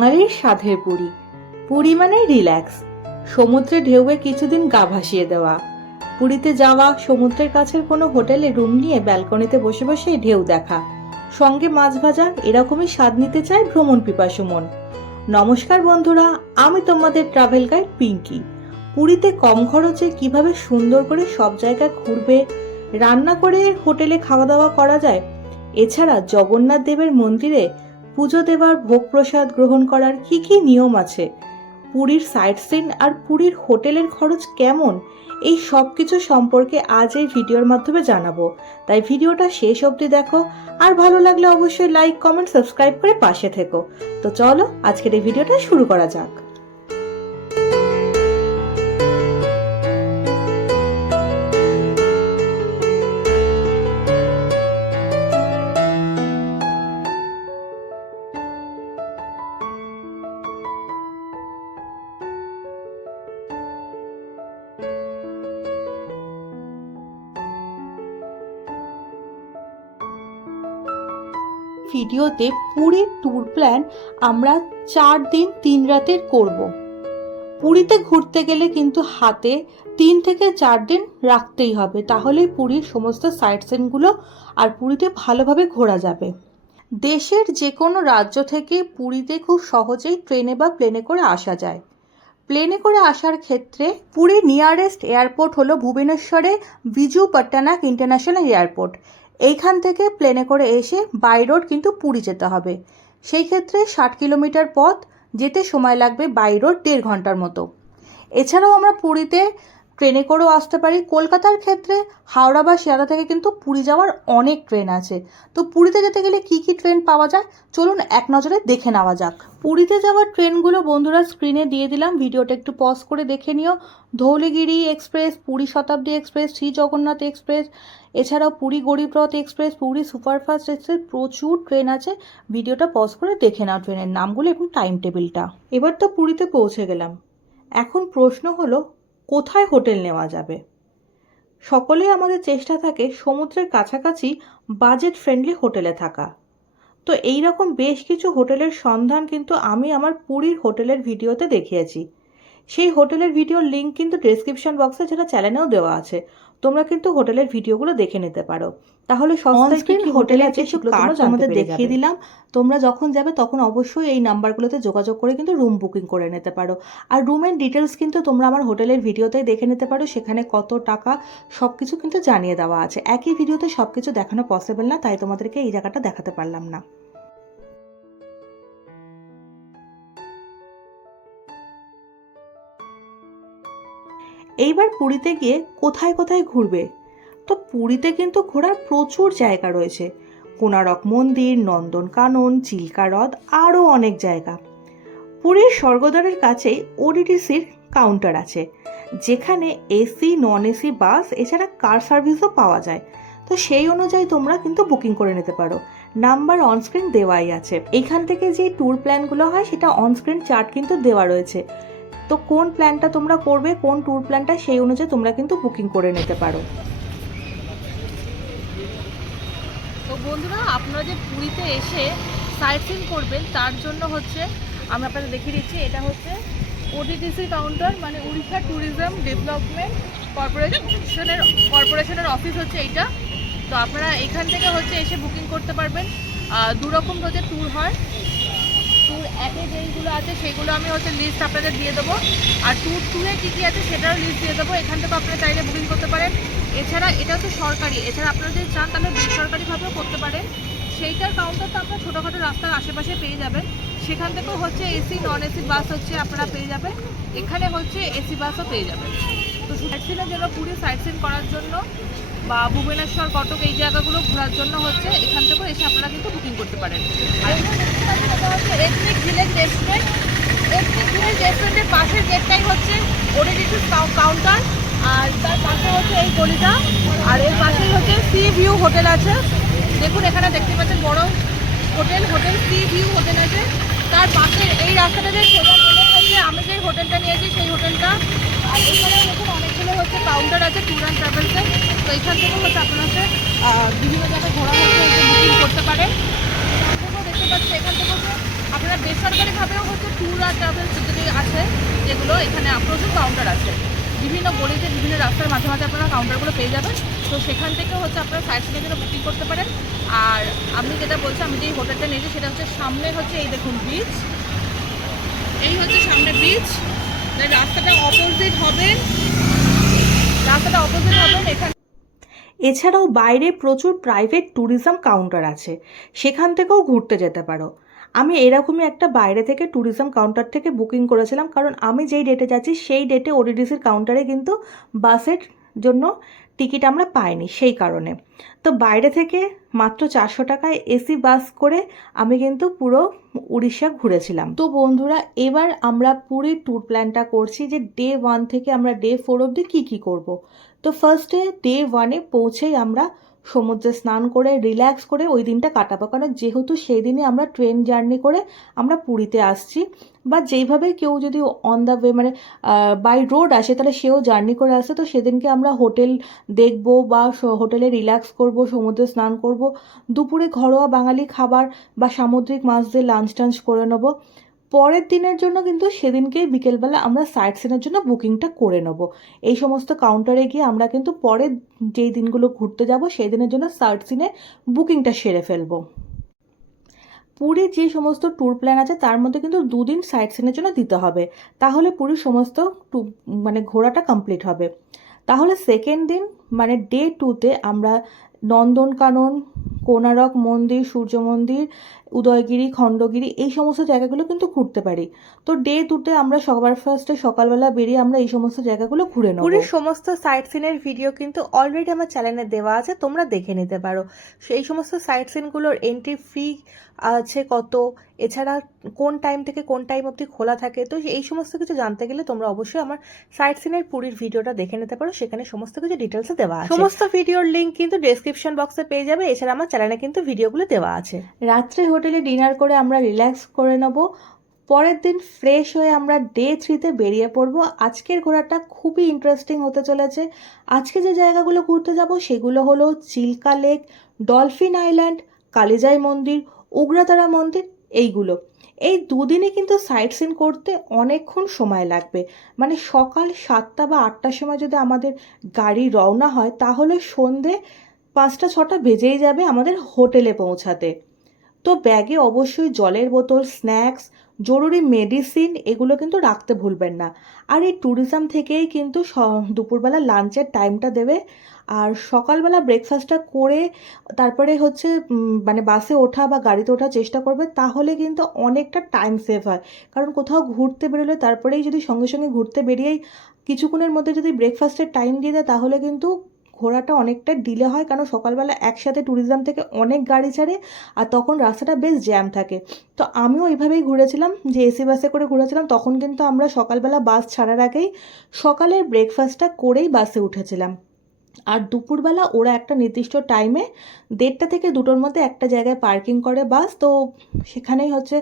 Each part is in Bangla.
বাঙালির সাধের পুরী। পুরী মানে রিল্যাক্স সমুদ্রে ঢেউয়ে কিছুদিন গা ভাসিয়ে দেওয়া। পুরীতে যাওয়া সমুদ্রের কাছের কোনো হোটেলে রুম নিয়ে ব্যালকনিতে বসে বসে ঢেউ দেখা। সঙ্গে মাছ ভাজা, এরকমই স্বাদ নিতে চায় ভ্রমণ পিপাসু মন। নমস্কার বন্ধুরা, আমি তোমাদের ট্রাভেল গাইড পিঙ্কি। পুরীতে কম খরচে কীভাবে সুন্দর করে সব জায়গায় ঘুরবে, রান্না করে হোটেলে খাওয়া দাওয়া করা যায়, এছাড়া জগন্নাথ দেবের মন্দিরে পুজো দেওয়ার ভোগ প্রসাদ গ্রহণ করার কি কি নিয়ম আছে? পুরীর সাইট সিন আর পুরীর হোটেলের খরচ কেমন? এই সব কিছু সম্পর্কে আজ এই ভিডিওর মাধ্যমে জানাব। তাই ভিডিওটা শেষ অবধি দেখো, আর ভালো লাগলে অবশ্যই লাইক কমেন্ট সাবস্ক্রাইব করে পাশে থেকো। তো চলো, আজকের এই ভিডিওটা শুরু করা যাক। ভিডিওতে পুরীর ট্যুর প্ল্যান আমরা চার দিন, তিন রাতের করব। পুরীতে ঘুরতে গেলে কিন্তু হাতে তিন থেকে চার দিন রাখতেই হবে। তাহলেই পুরীর সমস্ত সাইট সিনগুলো আর পুরীতে ভালোভাবে ঘোরা যাবে। দেশের যে কোনো রাজ্য থেকে পুরীতে খুব সহজেই ট্রেনে বা প্লেনে করে আসা যায়। প্লেনে করে আসার ক্ষেত্রে পুরীর নিয়ারেস্ট এয়ারপোর্ট হলো ভুবনেশ্বরে বিজু পট্টানাক ইন্টারন্যাশনাল এয়ারপোর্ট এইখান থেকে প্লেনে করে এসে বাই রোড কিন্তু পুরী যেতে হবে। সেই ক্ষেত্রে ষাট কিলোমিটার পথ, যেতে সময় লাগবে বাই রোড দেড় ঘণ্টার মতো। এছাড়াও আমরা পুরীতে ট্রেনে করেও আসতে পারি। কলকাতার ক্ষেত্রে হাওড়া বা শিয়ালদা থেকে কিন্তু পুরী যাওয়ার অনেক ট্রেন আছে। তো পুরীতে যেতে গেলে কি কি ট্রেন পাওয়া যায়? চলুন এক নজরে দেখে নেওয়া যাক। পুরীতে যাওয়ার ট্রেনগুলো বন্ধুরা স্ক্রিনে দিয়ে দিলাম। ভিডিওটা একটু পজ করে দেখে নিও। ধৌলিগিরি এক্সপ্রেস, পুরী শতাব্দী এক্সপ্রেস শ্রী জগন্নাথ এক্সপ্রেস, এছাড়াও Puri Garib Rath express, Puri superfast express প্রচুর ট্রেন আছে। ভিডিওটা পজ করে দেখে নাও ট্রেনের নামগুলো এবং টাইম টেবিলটা এবার তো পুরীতে পৌঁছে গেলাম। এখন প্রশ্ন হলো কোথায় হোটেল নেওয়া যাবে? সকলে আমাদের চেষ্টা থাকে সমুদ্রের কাছাকাছি বাজেট ফ্রেন্ডলি হোটেলে থাকা। তো এই রকম বেশ কিছু হোটেলের সন্ধান কিন্তু আমি আমার পুরীর হোটেলের ভিডিওতে দেখিয়েছি। সেই হোটেলের ভিডিওর লিঙ্ক কিন্তু ডেসক্রিপশন বক্সে যেটা চ্যানেলেও দেওয়া আছে। তোমরা কিন্তু হোটেলের ভিডিওগুলো দেখে নিতে পারো। তাহলে সস্তায় কি কি আছে সেগুলো তোমাদের দেখিয়ে দিলাম। তোমরা যখন যাবে তখন অবশ্যই এই নাম্বারগুলোতে যোগাযোগ করে কিন্তু রুম বুকিং করে নিতে পারো। আর রুমের ডিটেলস কিন্তু তোমরা আমার হোটেলের ভিডিওতেই দেখে নিতে পারো। সেখানে কত টাকা সব কিছু কিন্তু জানিয়ে দেওয়া আছে। একই ভিডিওতে সব কিছু দেখানো পসিবল না তাই তোমাদেরকে এই জায়গাটা দেখাতে পারলাম না। এইবার পুরীতে গিয়ে কোথায় কোথায় ঘুরবে? তো পুরীতে কিন্তু ঘোরার প্রচুর জায়গা রয়েছে। কোনারক মন্দির নন্দনকানন চিল্কা হ্রদ, আরও অনেক জায়গা। পুরীর স্বর্গদ্বারের কাছেই ওডিটিসির কাউন্টার আছে, যেখানে এসি নন এসি বাস, এছাড়া কার সার্ভিসও পাওয়া যায়। তো সেই অনুযায়ী তোমরা কিন্তু বুকিং করে নিতে পারো। নাম্বার অনস্ক্রিন দেওয়াই আছে। এখান থেকে যে ট্যুর প্ল্যানগুলো হয়, সেটা অনস্ক্রিন চার্ট কিন্তু দেওয়া রয়েছে। তো কোন প্ল্যানটা তোমরা করবে, কোন ট্যুর প্ল্যানটা সেই অনুযায়ী তোমরা কিন্তু বুকিং করে নিতে পারো। তো বন্ধুরা, আপনারা যে পুরীতে এসে সাইট সিন করবেন, তার জন্য হচ্ছে আমরা আপনাদের দেখিয়ে দিচ্ছি, এটা হচ্ছে ওটিটিসি কাউন্টার মানে উড়িষ্যা ট্যুরিজম ডেভেলপমেন্ট কর্পোরেশনের কর্পোরেশনের অফিস হচ্ছে এইটা। তো আপনারা এখান থেকে হচ্ছে এসে বুকিং করতে পারবেন। দু রকম হচ্ছে ট্যুর হয় একে যেইগুলো আছে, সেগুলো আমি হচ্ছে লিস্ট আপনাদের দিয়ে দেবো। আর ট্যুর ট্যুরে কী কী আছে সেটারও লিস্ট দিয়ে দেবো। এখান থেকে আপনারা চাইলে বুকিং করতে পারেন। এছাড়া এটা তো সরকারি। এছাড়া আপনারা যদি চান, তাহলে বেসরকারিভাবেও করতে পারেন। সেইটার কাউন্টার তো আপনারা ছোটোখাটো রাস্তার আশেপাশে পেয়ে যাবেন। সেখান থেকেও হচ্ছে এসি নন এসি বাস হচ্ছে আপনারা পেয়ে যাবেন। এখানে হচ্ছে এসি বাসও পেয়ে যাবেন। তো সাইট সিনের জন্য, পুরী সাইট সিন করার জন্য বা ভুবনেশ্বর, কটক এই জায়গাগুলো ঘোরার জন্য হচ্ছে এখান থেকেও এসে আপনারা কিন্তু বুকিং করতে পারেন। আর ethnic village restaurant ethnic village রেস্টুরেন্টের পাশের গেটটাই হচ্ছে ওডিটিস কাউন্টার আর তার পাশে হচ্ছে এই গলিটা। আর এর পাশেই হচ্ছে সি ভিউ হোটেল আছে। দেখুন, এখানে দেখতে পাচ্ছেন বড় hotel. Hotel sea view hotel আছে। তার পাশে এই রাস্তাটা যে সোজা গেলে হচ্ছে আমি যে হোটেলটা নিয়েছি, সেই হোটেলটা। আর এখানে দেখুন অনেকগুলো হচ্ছে কাউন্টার আছে ট্যুর অ্যান্ড ট্রাভেলসের তো এখান থেকে হচ্ছে আপনারা হচ্ছে বিভিন্ন জায়গায় ঘোরা হচ্ছে বুকিং করতে পারেন পাচ্ছি এখান থেকে হচ্ছে আপনারা বেসরকারিভাবেও হচ্ছে ট্যুর আর ট্রাভেলস যদি আছে, যেগুলো এখানে প্রচুর কাউন্টার আছে। বিভিন্ন গলিতে বিভিন্ন রাস্তার মাঝে মাঝে আপনারা কাউন্টারগুলো পেয়ে যাবেন। তো সেখান থেকে হচ্ছে আপনারা সাইট সিনের জন্য বুকিং করতে পারেন। আর আমি যেটা বলছি, আমি যে হোটেলটা নিয়েছি, সেটা হচ্ছে সামনে হচ্ছে এই দেখুন বিচ এই হচ্ছে সামনে বিচ রাস্তাটা অপোজিট হবে। রাস্তাটা অপোজিট হবে, এখানে এছাড়াও বাইরে প্রচুর প্রাইভেট ট্যুরিজম কাউন্টার আছে। সেখান থেকেও ঘুরতে যেতে পারো। আমি এরকমই একটা বাইরে থেকে ট্যুরিজম কাউন্টার থেকে বুকিং করেছিলাম, কারণ আমি যেই ডেটে যাচ্ছি, সেই ডেটে ওডিডিসির কাউন্টারে কিন্তু বাসের জন্য টিকিট আমরা পাইনি, সেই কারণে। তো বাইরে থেকে মাত্র চারশো টাকায় এসি বাস করে আমি কিন্তু পুরো উড়িষ্যা ঘুরেছিলাম। তো বন্ধুরা, এবার আমরা পুরীর ট্যুর প্ল্যানটা করছি যে ডে ওয়ান থেকে আমরা ডে ফোর অবধি কী কী করব। তো ফার্স্টে ডে ওয়ানে পৌঁছেই আমরা সমুদ্রে স্নান করে রিল্যাক্স করে ওই দিনটা কাটাবো। কারণ যেহেতু সেই দিনে আমরা ট্রেন জার্নি করে আমরা পুরীতে আসছি, বা যেইভাবে কেউ যদি অন দ্য ওয়ে মানে বাই রোড আসে, তাহলে সেও জার্নি করে আসে। তো সেদিনকে আমরা হোটেল দেখব বা হোটেলে রিল্যাক্স করব, সমুদ্রে স্নান করব। দুপুরে ঘরোয়া বাঙালি খাবার বা সামুদ্রিক মাছ দিয়ে লাঞ্চ টাঞ্চ করে নেব। পরের দিনের জন্য কিন্তু সেদিনকেই বিকেলবেলা আমরা সাইট সিনের জন্য বুকিংটা করে নেব। এই সমস্ত কাউন্টারে গিয়ে আমরা কিন্তু পরের যেই দিনগুলো ঘুরতে যাব, সেই দিনের জন্য সাইট সিনে বুকিংটা সেরে ফেলব। পুরীর যে সমস্ত ট্যুর প্ল্যান আছে, তার মধ্যে কিন্তু দুদিন সাইট সিনের জন্য দিতে হবে। তাহলে পুরীর সমস্ত মানে ঘোরাটা কমপ্লিট হবে। তাহলে সেকেন্ড দিন মানে ডে টুতে আমরা নন্দনকানন কোনারক মন্দির সূর্য মন্দির উদয়গিরি খণ্ডগিরি এই সমস্ত জায়গাগুলো কিন্তু ঘুরতে পারি। তো ডে টুতে আমরা সবার ফার্স্টে সকালবেলা বেরিয়ে আমরা এই সমস্ত জায়গাগুলো ঘুরে নেব। পুরীর সমস্ত সাইট সিনের ভিডিও কিন্তু অলরেডি আমার চ্যানেলে দেওয়া আছে তোমরা দেখে নিতে পারো। সেই সমস্ত সাইট সিনগুলোর এন্ট্রি ফি আছে কত এছাড়া কোন টাইম থেকে কোন টাইম অবধি খোলা থাকে তো এই সমস্ত কিছু জানতে গেলে তোমরা অবশ্যই আমার সাইট সিনের পুরীর ভিডিওটা দেখে নিতে পারো সেখানে সমস্ত কিছু ডিটেলসে দেওয়া আছে। সমস্ত ভিডিওর লিঙ্ক কিন্তু ডেসক্রিপশন বক্সে পেয়ে যাবে এছাড়া আমার চ্যানেলে কিন্তু ভিডিওগুলো দেওয়া আছে। রাত্রে হোটেলে ডিনার করে আমরা রিল্যাক্স করে নেব। পরের দিন ফ্রেশ হয়ে আমরা ডে থ্রিতে বেরিয়ে পড়ব। আজকের ঘোরাটা খুবই ইন্টারেস্টিং হতে চলেছে। আজকে যে জায়গাগুলো ঘুরতে যাব সেগুলো হলো Chilika lake, dolphin island, Kalijai মন্দির, উগ্রতারা মন্দির, এইগুলো। এই দুদিনে কিন্তু সাইট সিন করতে অনেকক্ষণ সময় লাগবে। মানে সকাল সাতটা বা আটটার সময় যদি আমাদের গাড়ি রওনা হয়, তাহলে সন্ধে পাঁচটা ছটা বেজেই যাবে আমাদের হোটেলে পৌঁছাতে। তো ব্যাগে অবশ্যই জলের বোতল, স্ন্যাক্স, জরুরি মেডিসিন এগুলো কিন্তু রাখতে ভুলবেন না। আর এই ট্যুরিজম থেকেই কিন্তু দুপুরবেলা লাঞ্চের টাইমটা দেবে। আর সকালবেলা ব্রেকফাস্টটা করে তারপরে হচ্ছে মানে বাসে ওঠা বা গাড়িতে ওঠার চেষ্টা করবে, তাহলে কিন্তু অনেকটা টাইম সেভ হয়। কারণ কোথাও ঘুরতে বেরোলে তারপরেই যদি সঙ্গে সঙ্গে ঘুরতে বেরিয়েই কিছুক্ষণের মধ্যে যদি ব্রেকফাস্টের টাইম দিয়ে দেয়, তাহলে কিন্তু ঘোরাটা অনেকটা ডিলে হয় কারণ সকালবেলা একসাথে ট্যুরিজম থেকে অনেক গাড়ি ছাড়ে আর তখন রাস্তাটা বেশ জ্যাম থাকে। তো আমিও এইভাবেই ঘুরেছিলাম, যে এসি বাসে করে ঘুরেছিলাম, তখন কিন্তু আমরা সকালবেলা বাস ছাড়ার আগেই সকালের ব্রেকফাস্টটা করেই বাসে উঠেছিলাম। আর দুপুরবেলা ওরা একটা নির্দিষ্ট টাইমে দেড়টা থেকে দুটোর মধ্যে একটা জায়গায় পার্কিং করে বাস তো সেখানেই হচ্ছে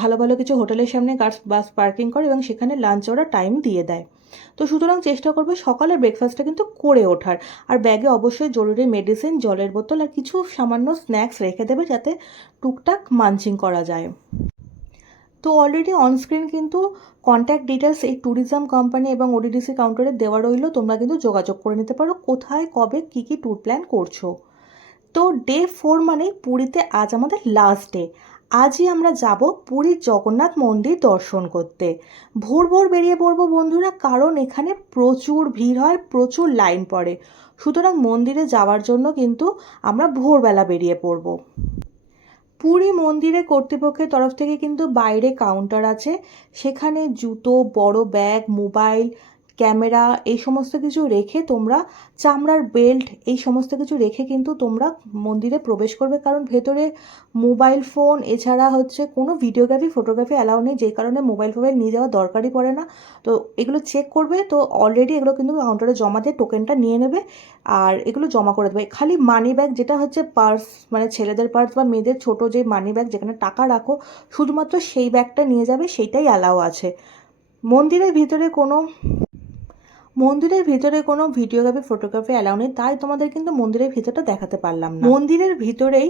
ভালো ভালো কিছু হোটেলের সামনে বাস পার্কিং করে এবং সেখানে লাঞ্চ ওরা টাইম দিয়ে দেয়। তো সুতরাং চেষ্টা করবে সকালের ব্রেকফাস্টটা কিন্তু করে ওঠার। আর ব্যাগে অবশ্যই জরুরি মেডিসিন জলের বোতল আর কিছু সামান্য স্ন্যাক্স রেখে দেবে যাতে টুকটাক মানচিং করা যায়। তো অলরেডি অনস্ক্রিন কিন্তু কন্ট্যাক্ট ডিটেলস এই ট্যুরিজম কোম্পানি এবং ওডিডিসি কাউন্টারে দেওয়া রইল। তোমরা কিন্তু যোগাযোগ করে নিতে পারো কোথায়, কবে, কী কী ট্যুর প্ল্যান করছ। তো ডে ফোর মানে পুরীতে আজ আমাদের লাস্ট ডে আজই আমরা যাব পুরীর জগন্নাথ মন্দির দর্শন করতে। ভোর ভোর বেরিয়ে পড়ব বন্ধুরা, কারণ এখানে প্রচুর ভিড় হয়, প্রচুর লাইন পড়ে। সুতরাং মন্দিরে যাওয়ার জন্য কিন্তু আমরা ভোরবেলা বেরিয়ে পড়ব। পুরী মন্দিরে কর্তৃপক্ষের তরফ থেকে কিন্তু বাইরে কাউন্টার আছে। সেখানে জুতো, বড় ব্যাগ, মোবাইল ক্যামেরা, এই সমস্ত কিছু রেখে তোমরা চামড়ার বেল্ট, এই সমস্ত কিছু রেখে কিন্তু তোমরা মন্দিরে প্রবেশ করবে। কারণ ভেতরে মোবাইল ফোন, এছাড়া হচ্ছে কোনো ভিডিওগ্রাফি, ফটোগ্রাফি অ্যালাউ নেই। যে কারণে মোবাইল ফোবাইল নিয়ে যাওয়া দরকারই পড়ে না। তো এগুলো চেক করবে। তো অলরেডি এগুলো কিন্তু কাউন্টারে জমা দিয়ে টোকেনটা নিয়ে নেবে আর এগুলো জমা করে দেবে। খালি মানি ব্যাগ যেটা হচ্ছে পার্স মানে ছেলেদের পার্স বা মেয়েদের ছোট যে মানি ব্যাগ যেখানে টাকা রাখো, শুধুমাত্র সেই ব্যাগটা নিয়ে যাবে, সেইটাই অ্যালাউ আছে। মন্দিরের ভিতরে কোনো মন্দিরের ভিতরে কোনো ভিডিওগ্রাফি ফটোগ্রাফি অ্যালাউ নেই, তাই তোমাদের কিন্তু মন্দিরের ভিতরটা দেখাতে পারলাম না। মন্দিরের ভিতরেই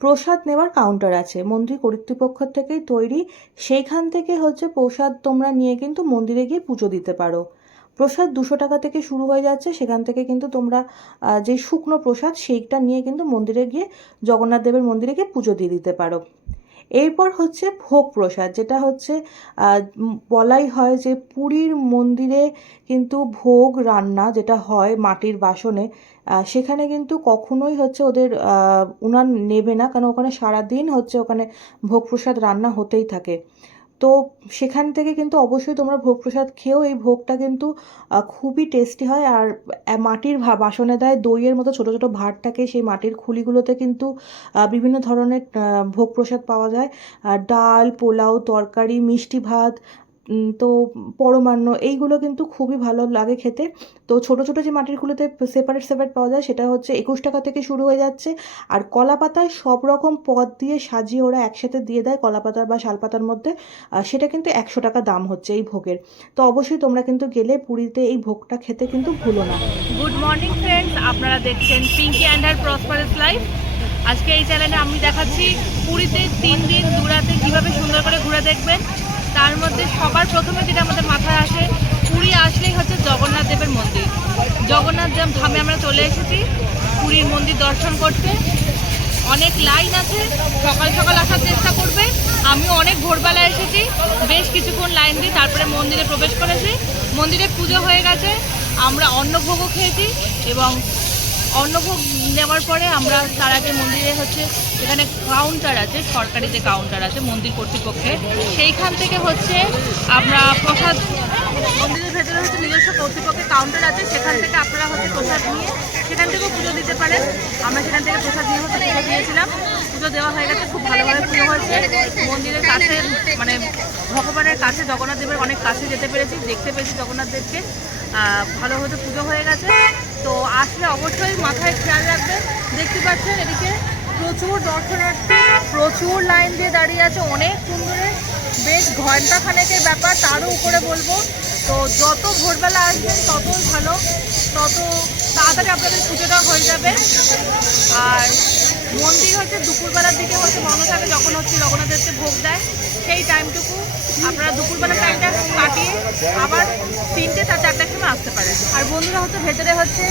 প্রসাদ নেওয়ার কাউন্টার আছে। মন্দির কর্তৃপক্ষ থেকেই তৈরি, সেইখান থেকে হচ্ছে প্রসাদ তোমরা নিয়ে কিন্তু মন্দিরে গিয়ে পুজো দিতে পারো। প্রসাদ দুশো টাকা থেকে শুরু হয়ে যাচ্ছে, সেখান থেকে কিন্তু তোমরা যে শুকনো প্রসাদ সেইটা নিয়ে কিন্তু মন্দিরে গিয়ে জগন্নাথ দেবের মন্দিরে গিয়ে পুজো দিয়ে দিতে পারো। এরপর হচ্ছে ভোগ প্রসাদ, যেটা হচ্ছে বলাই হয় যে পুরীর মন্দিরে কিন্তু ভোগ রান্না যেটা হয় মাটির বাসনে সেখানে কিন্তু কখনোই হচ্ছে ওদের উনান নেবে না, কারণ ওখানে সারাদিন হচ্ছে ওখানে ভোগ প্রসাদ রান্না হতেই থাকে। তো সেখান থেকে কিন্তু অবশ্যই তোমরা ভোগ প্রসাদ খেয়েও এই ভোগটা কিন্তু খুবই টেস্টি হয়। আর মাটির ভা- বাসনে দেয় দইয়ের মতো ছোটো ছোটো ভাত থাকে সেই মাটির খুলিগুলোতে কিন্তু বিভিন্ন ধরনের ভোগ প্রসাদ পাওয়া যায়। ডাল, পোলাও, তরকারি, মিষ্টি ভাত তো পরমান্ন এইগুলো কিন্তু খুবই ভালো লাগে খেতে। তো ছোট ছোট যে মাটির খুলিতে সেপারেট সেপারেট পাওয়া যায়, সেটা হচ্ছে একুশ টাকা থেকে শুরু হয়ে যাচ্ছে। আর কলা পাতায় সব রকম পদ দিয়ে সাজিয়ে ওরা একসাথে দিয়ে দেয় কলা পাতার বা শাল পাতার মধ্যে। আর সেটা কিন্তু একশো টাকা দাম হচ্ছে এই ভোগের। তো অবশ্যই তোমরা কিন্তু গেলে পুরীতে এই ভোগটা খেতে কিন্তু ভুলো না। গুড মর্নিং ফ্রেন্ডস আপনারা দেখছেন Pinky and her prosperous life আজকে এই চ্যানেলে আমি দেখাচ্ছি পুরীতে তিন দিন দু রাতে কীভাবে সুন্দর করে ঘুরে দেখবেন। তার মধ্যে সবার প্রথমে যেটা আমাদের মাথায় আসে, পুরী আসলেই হচ্ছে জগন্নাথ দেবের মন্দির। জগন্নাথ ধাম ধামে আমরা চলে এসেছি, পুরীর মন্দির দর্শন করতে। অনেক লাইন আছে, সকাল সকাল আসার চেষ্টা করবে। আমি অনেক ভোরবেলা এসেছি, বেশ কিছুক্ষণ লাইন দিয়ে তারপরে মন্দিরে প্রবেশ করেছি। মন্দিরে পুজো হয়ে গেছে, আমরা অন্নভোগও খেয়েছি এবং অন্নভোগ নেওয়ার পরে আমরা তার আগে মন্দিরে হচ্ছে এখানে কাউন্টার আছে সরকারি যে কাউন্টার আছে মন্দির কর্তৃপক্ষের সেইখান থেকে হচ্ছে আমরা প্রসাদ মন্দিরের ভেতরে হচ্ছে নিজস্ব কর্তৃপক্ষের কাউন্টার আছে সেখান থেকে আপনারা হচ্ছে প্রসাদ নিয়ে সেখান থেকেও পুজো দিতে পারেন। আমরা সেখান থেকে প্রসাদ নিয়ে হচ্ছে পুজো দিয়েছিলাম। পুজো দেওয়া হয়ে গেছে খুব ভালোভাবে পুজো হয়েছে। মন্দিরের কাছে মানে ভগবানের কাছে জগন্নাথ দেবের অনেক কাছে যেতে পেরেছি দেখতে পেরেছি জগন্নাথ দেবকে আহ, ভালো হতে পুজো হয়ে গেছে। তো আসলে অবশ্যই মাথায় খেয়াল রাখবেন। দেখতে পাচ্ছেন এদিকে প্রচুর দর্শনার্থী, প্রচুর লাইন দিয়ে দাঁড়িয়ে আছে, অনেক সুন্দরে বেশ ঘণ্টা খানেকের ব্যাপার, তারও উপরে বলব। তো যত ভোরবেলা আসবেন ততই ভালো, তত তাড়াতাড়ি আপনাদের পুজোটা হয়ে যাবে। আর মন্দির হচ্ছে দুপুরবেলার দিকে হচ্ছে বন্ধ থাকে, যখন হচ্ছে জগন্নাথদেরকে ভোগ দেয়, সেই টাইমটুকু আপনারা দুপুরবেলা টাইমটা কাটিয়ে আবার তিনটে চার চারটার সময় আসতে পারেন। আর বন্ধুরা হচ্ছে ভেতরে হচ্ছে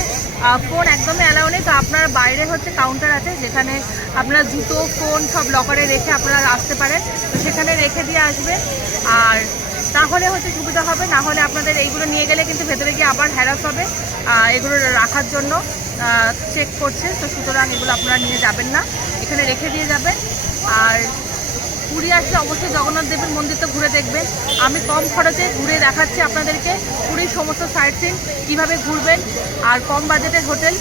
ফোন একদমই অ্যালাউ নেই। তো আপনার বাইরে হচ্ছে কাউন্টার আছে, যেখানে আপনারা জুতো ফোন সব লকারে রেখে আপনারা আসতে পারেন। তো সেখানে রেখে দিয়ে আসবেন। আর তাহলে হচ্ছে সুবিধা হবে, না হলে আপনাদের এইগুলো নিয়ে গেলে কিন্তু ভেতরে গিয়ে আবার হ্যারাস হবে। এগুলো রাখার জন্য চেক করছে। তো সুতরাং এগুলো আপনারা নিয়ে যাবেন না। এখানে রেখে দিয়ে যাবেন। আর পুরী আসলে অবশ্যই জগন্নাথ দেবের মন্দির তো ঘুরে দেখবেন। আমি কম খরচে ঘুরে দেখাচ্ছি আপনাদেরকে পুরীর সমস্ত সাইট সিন কীভাবে ঘুরবেন আর কম বাজেটের হোটেল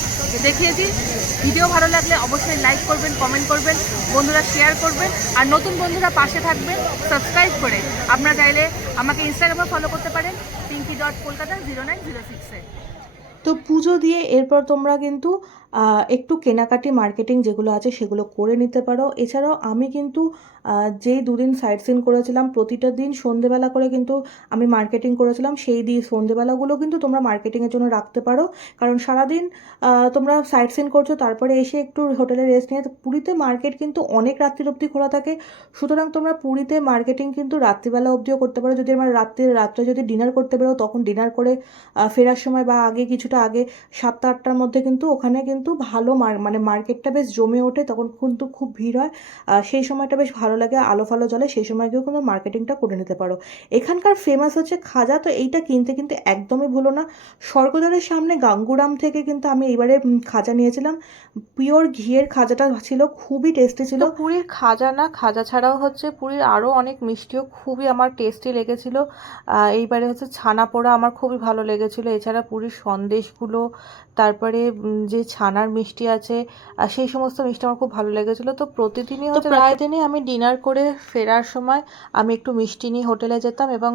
দেখিয়েছি। ভিডিও ভালো লাগলে অবশ্যই লাইক করবেন কমেন্ট করবেন, বন্ধুরা শেয়ার করবেন আর নতুন বন্ধুরা পাশে থাকবেন সাবস্ক্রাইব করে। আপনারা চাইলে আমাকে ইনস্টাগ্রামে ফলো করতে পারেন Pinky dot Kolkata zero nine zero সিক্সে তো পুজো দিয়ে এরপর তোমরা কিন্তু একটু কেনাকাটি মার্কেটিং যেগুলো আছে সেগুলো করে নিতে পারো। এছাড়াও আমি কিন্তু যেই দুদিন সাইট সিন করেছিলাম, প্রতিটা দিন সন্ধেবেলা করে কিন্তু আমি মার্কেটিং করেছিলাম, সেই দিয়ে সন্ধেবেলাগুলো কিন্তু তোমরা মার্কেটিংয়ের জন্য রাখতে পারো। কারণ সারাদিন তোমরা সাইট সিন করছ, তারপরে এসে একটু হোটেলে রেস্ট নিয়ে, পুরীতে মার্কেট কিন্তু অনেক রাত্রির অবধি খোলা থাকে। সুতরাং তোমরা পুরীতে মার্কেটিং কিন্তু রাত্রিবেলা অবধিও করতে পারো। যদি আমার রাত্রে রাত্রে যদি ডিনার করতে পারো তখন ডিনার করে ফেরার সময় বা আগে কিছুটা আগে সাতটা, আটটার মধ্যে কিন্তু ওখানে কিন্তু ভালো মার মানে মার্কেটটা বেশ জমে ওঠে, তখন কিন্তু খুব ভিড় হয়। সেই সময়টা বেশ ভালো লাগে, আলো ফালো জলে সেই সময় গিয়েও কিন্তু মার্কেটিংটা করে নিতে পারো। এখানকার ফেমাস হচ্ছে খাজা, তো এইটা কিনতে কিন্তু একদমই ভুলো না। স্বর্গদ্বারের সামনে গাঙ্গুরাম থেকে কিন্তু আমি এবারে খাজা নিয়েছিলাম। পিওর ঘিয়ের খাজাটা ছিল, খুবই টেস্টি ছিল। পুরীর খাজা না, খাজা ছাড়াও হচ্ছে পুরীর আরও অনেক মিষ্টিও খুবই আমার টেস্টি লেগেছিল। এইবারে হচ্ছে ছানা পোড়া আমার খুবই ভালো লেগেছিলো। এছাড়া পুরীর সন্দেশগুলো, তারপরে যে যে ছানার মিষ্টি আছে আর সেই সমস্ত মিষ্টি আমার খুব ভালো লেগেছিল। তো প্রতিদিনই হচ্ছে প্রায় দিনই আমি ডিনার করে ফেরার সময় আমি একটু মিষ্টি নিয়ে হোটেলে যেতাম এবং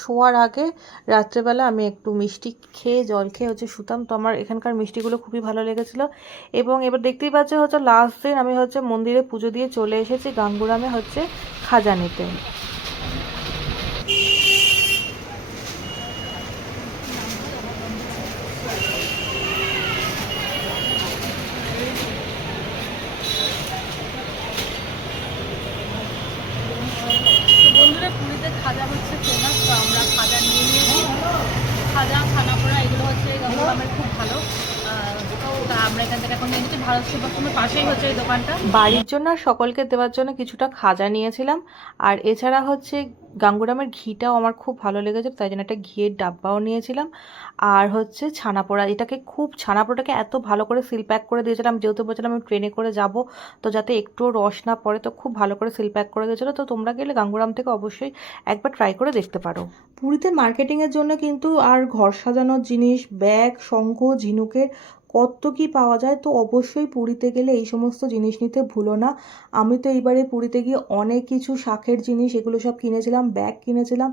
শোয়ার আগে রাত্রেবেলা আমি একটু মিষ্টি খেয়ে জল খেয়ে হচ্ছে শুতাম। তো আমার এখানকার মিষ্টিগুলো খুবই ভালো লেগেছিল। এবং এবার দেখতেই পাচ্ছি হচ্ছে লাস্ট দিন আমি হচ্ছে মন্দিরে পুজো দিয়ে চলে এসেছি গাঙ্গুরামে হচ্ছে খাজা ভারত সেবাশ্রমের পাশেই হচ্ছে এই দোকানটা। বাড়ির জন্য আর সকলকে দেওয়ার জন্য কিছুটা খাজা নিয়েছিলাম। আর এছাড়া হচ্ছে গাঙ্গুরামের ঘিটাও আমার খুব ভালো লেগেছে তাই জন্য একটা ঘিয়ের ডাব্বাও নিয়েছিলাম। আর হচ্ছে ছানাপোড়া এটাকে খুব ছানাপোড়াটাকে এত ভালো করে সিল প্যাক করে দিয়েছিলাম যেহেতু বলছিলাম আমি ট্রেনে করে যাব তো যাতে একটুও রস না পড়ে তো খুব ভালো করে সিল প্যাক করে দিয়েছিলো। তো তোমরা গেলে গাঙ্গুরাম থেকে অবশ্যই একবার ট্রাই করে দেখতে পারো। পুরীতে মার্কেটিংয়ের জন্য কিন্তু আর ঘর সাজানোর জিনিস ব্যাগ শঙ্খ ঝিনুকের কত কি পাওয়া যায় তো অবশ্যই পুরীতে গেলে এই সমস্ত জিনিস নিতে ভুলো না। আমি তো এইবারে পুরীতে গিয়ে অনেক কিছু শাখের জিনিস এগুলো সব কিনেছিলাম ব্যাগ কিনেছিলাম।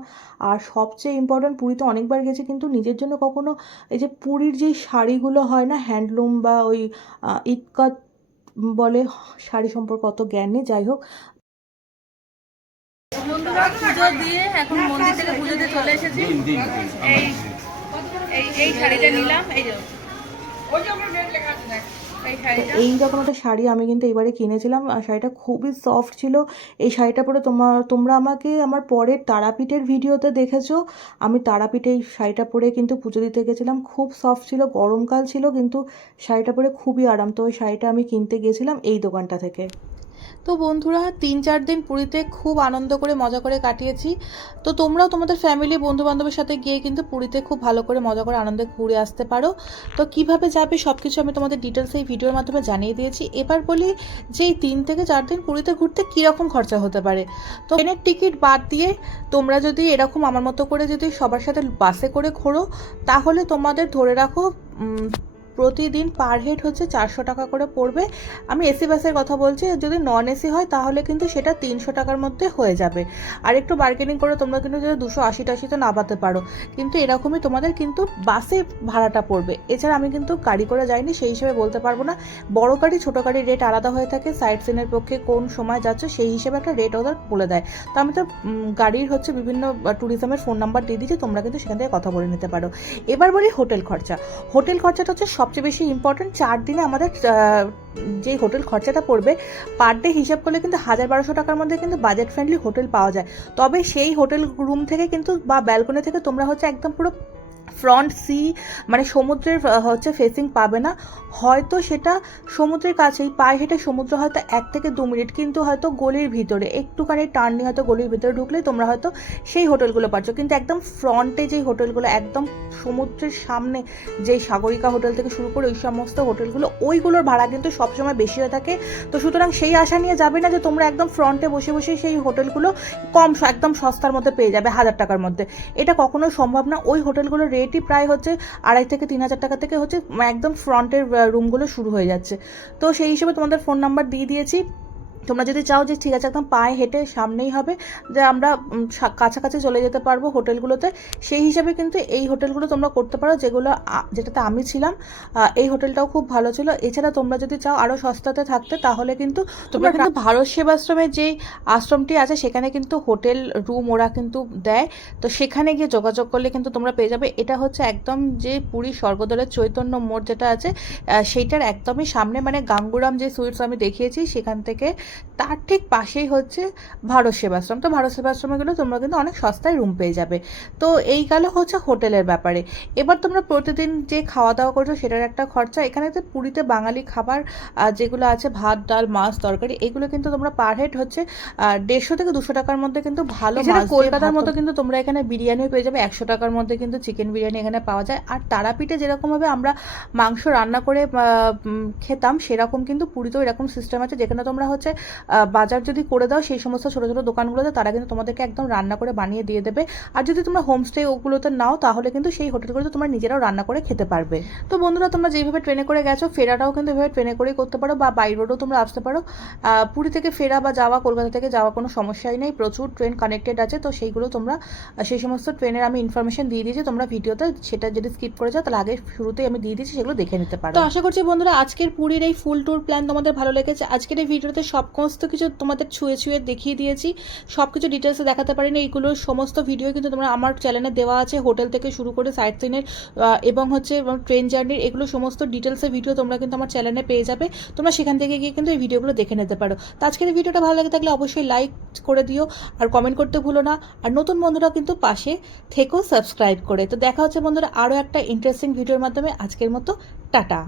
আর সবচেয়ে ইম্পর্ট্যান্ট পুরীতে অনেকবার গেছি কিন্তু নিজের জন্য কখনো এই যে পুরীর যেই শাড়িগুলো হয় না হ্যান্ডলুম বা ওই আহ, ইটকাট বলে শাড়ি সম্পর্কে অত জ্ঞান নেই যাই হোক। বন্ধুরা পুজো দিয়ে এখন মন্দির থেকে পুজো দিয়ে চলে এসেছি। এই এই এই শাড়িটা নিলাম এই যে এই যখন একটা শাড়ি আমি কিন্তু এবারে কিনেছিলাম, আর শাড়িটা খুবই সফট ছিল। এই শাড়িটা পরে তোমার তোমরা আমাকে আমার পরের তারাপীঠের ভিডিওতে দেখেছ। আমি তারাপীঠে এই শাড়িটা পরে কিন্তু পুজো দিতে গেছিলাম। খুব সফট ছিল, গরমকাল ছিল, কিন্তু শাড়িটা পরে খুবই আরাম। তো ওই শাড়িটা আমি কিনতে গিয়েছিলাম এই দোকানটা থেকে। তো বন্ধুরা, তিন চার দিন পুরীতে খুব আনন্দ করে, মজা করে কাটিয়েছি। তো তোমরাও তোমাদের ফ্যামিলি বন্ধু বান্ধবের সাথে গিয়ে কিন্তু পুরীতে খুব ভালো করে, মজা করে, আনন্দে ঘুরে আসতে পারো। তো কীভাবে যাবে সব কিছু আমি তোমাদের ডিটেলস এই ভিডিওর মাধ্যমে জানিয়ে দিয়েছি। এবার বলি যে এই তিন থেকে চার দিন পুরীতে ঘুরতে কীরকম খরচা হতে পারে? তো ট্রেনের টিকিট বাদ দিয়ে তোমরা যদি এরকম আমার মতো করে যদি সবার সাথে বাসে করে ঘোরো, তাহলে তোমাদের ধরে রাখো প্রতিদিন পার হেড হচ্ছে চারশো টাকা করে পড়বে। আমি এসি বাসের কথা বলছি, যদি নন এসি হয় তাহলে কিন্তু সেটা তিনশো টাকার মধ্যে হয়ে যাবে। আর একটু বার্গেনিং করে, তোমরা কিন্তু যদি দুশো আশি টাশিতে নামাতে পারো। কিন্তু এরকমই তোমাদের কিন্তু বাসে ভাড়াটা পড়বে। এছাড়া আমি কিন্তু গাড়ি করে যাইনি, সেই হিসেবে বলতে পারব না। বড় গাড়ি, ছোটো গাড়ির রেট আলাদা হয়ে থাকে সাইড সিনের পক্ষে কোন সময় যাচ্ছে সেই হিসেবে একটা রেট ওদের বলে দেয়। তো আমি তো গাড়ির হচ্ছে বিভিন্ন ট্যুরিজমের ফোন নাম্বার দিয়ে দিচ্ছি তোমরা কিন্তু সেখান থেকে কথা বলে নিতে পারো। এবার বলি হোটেল খরচা। হোটেল খরচাটা হচ্ছে সবচেয়ে বেশি ইম্পর্টেন্ট চার দিনে আমাদের যে হোটেল খরচাটা পড়বে পার ডে হিসাব করলে কিন্তু হাজার বারোশো টাকার মধ্যে কিন্তু বাজেট ফ্রেন্ডলি হোটেল পাওয়া যায়। তবে সেই হোটেল রুম থেকে কিন্তু বা ব্যালকনি থেকে তোমরা হচ্ছে একদম পুরো ফ্রন্ট সি মানে সমুদ্রের হচ্ছে ফেসিং পাবে না। হয়তো সেটা সমুদ্রের কাছেই, পায়ে হেঁটে সমুদ্র হয়তো এক থেকে দু মিনিট, কিন্তু হয়তো গলির ভিতরে, একটুখানি টার্ন হয়তো গলির ভিতরে ঢুকলে তোমরা হয়তো সেই হোটেলগুলো পাচ্ছ। কিন্তু একদম ফ্রন্টে যেই হোটেলগুলো, একদম সমুদ্রের সামনে যেই সাগরিকা হোটেল থেকে শুরু করে ওই সমস্ত হোটেলগুলো, ওইগুলোর ভাড়া কিন্তু সবসময় বেশি হয়ে থাকে। তো সুতরাং সেই আশা নিয়ে যাবে না যে তোমরা একদম ফ্রন্টে বসে বসে সেই হোটেলগুলো কম, একদম সস্তার মধ্যে পেয়ে যাবে হাজার টাকার মধ্যে। এটা কখনোই সম্ভব না। ওই হোটেলগুলোর রেটই প্রায় হচ্ছে আড়াই থেকে তিন হাজার টাকা থেকে হচ্ছে, একদম ফ্রন্টের রুমগুলো শুরু হয়ে যাচ্ছে। তো সেই হিসেবে তোমাদের ফোন নাম্বার দিয়ে দিয়েছি। তোমরা যদি চাও যে ঠিক আছে একদম পায়ে হেঁটে সামনেই হবে যে আমরা কাছাকাছি চলে যেতে পারব হোটেলগুলোতে। সেই হিসাবে কিন্তু এই হোটেলগুলো তোমরা করতে পারো যেগুলো যেটাতে আমি ছিলাম এই হোটেলটাও খুব ভালো ছিল। এছাড়া তোমরা যদি চাও আরও সস্তাতে থাকতে তাহলে কিন্তু তোমরা কিন্তু ভারত সেবাশ্রমের যেই আশ্রমটি আছে সেখানে কিন্তু হোটেল রুম ওরা কিন্তু দেয়। তো সেখানে গিয়ে যোগাযোগ করলে কিন্তু তোমরা পেয়ে যাবে। এটা হচ্ছে একদম যে পুরী স্বর্গদ্বারের চৈতন্য মোড় যেটা আছে সেইটার একদমই সামনে মানে গাঙ্গুরাম যে সুইটস আমি দেখিয়েছি সেখান থেকে তার ঠিক পাশেই হচ্ছে ভারত সেবাশ্রম। তো ভারত সেবাশ্রমে গেলে তোমরা কিন্তু অনেক সস্তায় রুম পেয়ে যাবে। তো এই গেল হচ্ছে হোটেলের ব্যাপারে। এবার তোমরা প্রতিদিন যে খাওয়া দাওয়া করছ সেটার একটা খরচা। এখানে তো পুরীতে বাঙালি খাবার যেগুলো আছে ভাত ডাল মাছ তরকারি এগুলো কিন্তু তোমরা পার হেড হচ্ছে দেড়শো থেকে দুশো টাকার মধ্যে কিন্তু ভালো কলকাতার মতো কিন্তু তোমরা এখানে বিরিয়ানিও পেয়ে যাবে। একশো টাকার মধ্যে কিন্তু চিকেন বিরিয়ানি এখানে পাওয়া যায়। আর তারাপীঠে যেরকমভাবে আমরা মাংস রান্না করে খেতাম সেরকম কিন্তু পুরীতেও এরকম সিস্টেম আছে যেখানে তোমরা হচ্ছে বাজার যদি করে দাও, সেই সমস্ত ছোটো ছোটো দোকানগুলোতে তারা কিন্তু তোমাদেরকে একদম রান্না করে বানিয়ে দিয়ে দেবে। আর যদি তোমরা হোমস্টে ওগুলোতে নাও, তাহলে কিন্তু সেই হোটেলগুলোতে তোমরা নিজেরাও রান্না করে খেতে পারবে। তো বন্ধুরা, তোমরা যেভাবে ট্রেনে করে গেছো, ফেরাটাও কিন্তু এভাবে ট্রেনে করেই করতে পারো বা বাই রোডও তোমরা আসতে পারো। পুরী থেকে ফেরা বা যাওয়া, কলকাতা থেকে যাওয়া কোনো সমস্যাই নেই। প্রচুর ট্রেন কানেক্টেড আছে, তো সেইগুলো তোমরা সেই সমস্ত ট্রেনের আমি ইনফরমেশন দিয়ে দিয়েছি। তোমরা ভিডিওতে সেটা যদি স্কিপ করে যাও, তাহলে আগে শুরুতেই আমি দিয়ে দিয়েছি, সেগুলো দেখে নিতে পারো। তো আশা করছি বন্ধুরা, আজকের পুরীর এই ফুল ট্যুর প্ল্যান তোমাদের ভালো লেগেছে। আজকের এই ভিডিওতে সব সমস্ত কিছু তোমাদের ছুঁয়ে ছুঁয়ে দেখিয়ে দিয়েছি। সব কিছু ডিটেলসে দেখাতে পারিনি। এইগুলোর সমস্ত ভিডিও কিন্তু তোমরা আমার চ্যানেলে দেওয়া আছে। হোটেল থেকে শুরু করে সাইট সিনের এবং হচ্ছে ট্রেন জার্নির এগুলো সমস্ত ডিটেলসের ভিডিও তোমরা কিন্তু আমার চ্যানেলে পেয়ে যাবে। তোমরা সেখান থেকে গিয়ে কিন্তু এই ভিডিওগুলো দেখে নিতে পারো। তো আজকের ভিডিওটা ভালো লাগে থাকলে অবশ্যই লাইক করে দিও। আর কমেন্ট করতে ভুলো না। আর নতুন বন্ধুরা কিন্তু পাশে থেকেও সাবস্ক্রাইব করে। তো দেখা হচ্ছে বন্ধুরা আরও একটা ইন্টারেস্টিং ভিডিওর মাধ্যমে। আজকের মতো টাটা।